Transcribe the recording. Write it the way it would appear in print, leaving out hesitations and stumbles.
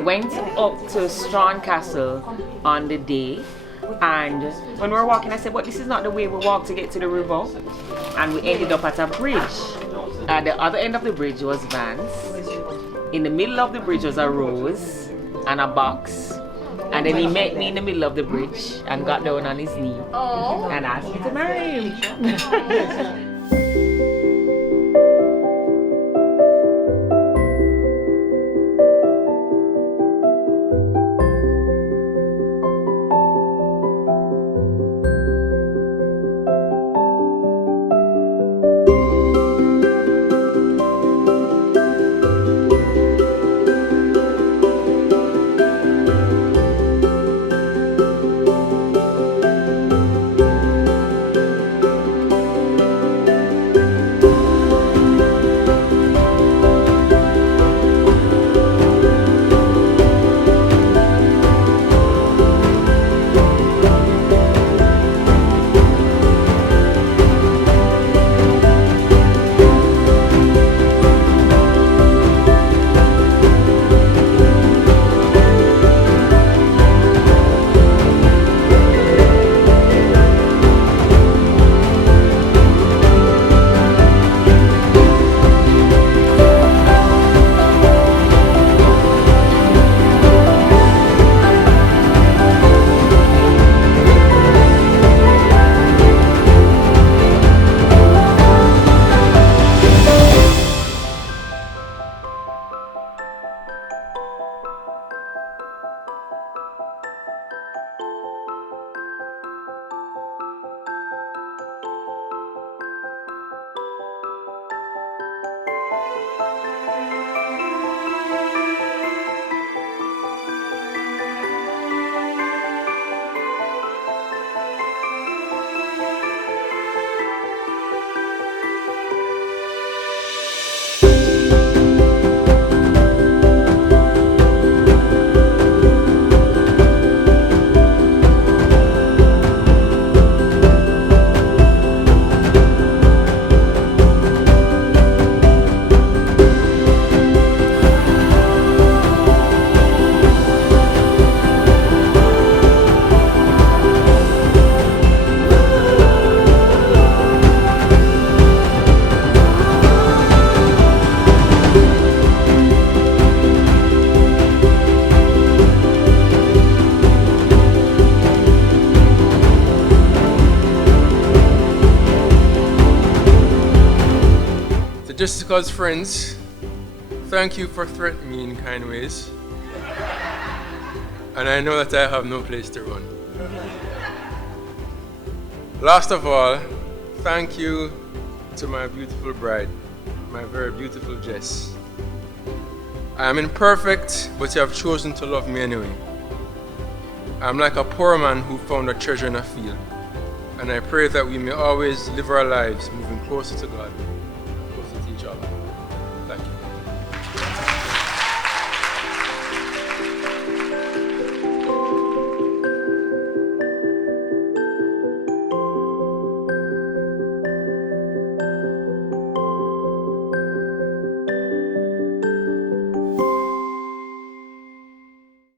we went up to Strawn Castle on the day, and when we were walking, I said, but this is not the way we walk to get to the river. And we ended up at a bridge. At the other end of the bridge was Vans. In the middle of the bridge was a rose and a box. And then he met me in the middle of the bridge and got down on his knee and asked me to marry him. Just because friends, thank you for threatening me in kind ways. And I know that I have no place to run. Last of all, thank you to my beautiful bride, my very beautiful Jess. I am imperfect, but you have chosen to love me anyway. I am like a poor man who found a treasure in a field. And I pray that we may always live our lives moving closer to God, closer to each other.